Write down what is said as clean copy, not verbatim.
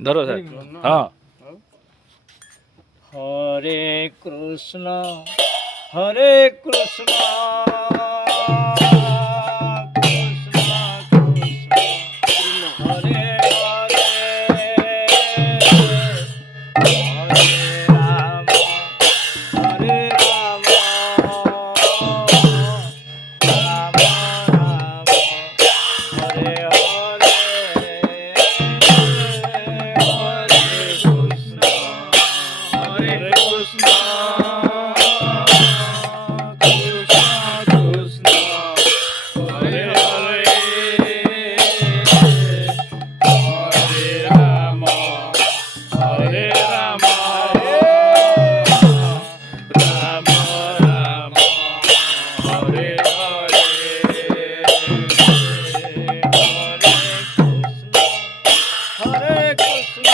ধরো স্যার। হ্যাঁ। হরে কৃষ্ণ হরে কৃষ্ণ কৃষ্ণ কৃষ্ণ হরে হরে হরে রাম হরে রাম রাম রাম হরে হরে হরে কৃষ্ণ হরে কৃষ্ণ কৃষ্ণ কৃষ্ণ হরে হরে হরে রাম হরে রাম রাম রাম হরে হরে হরে কৃষ্ণ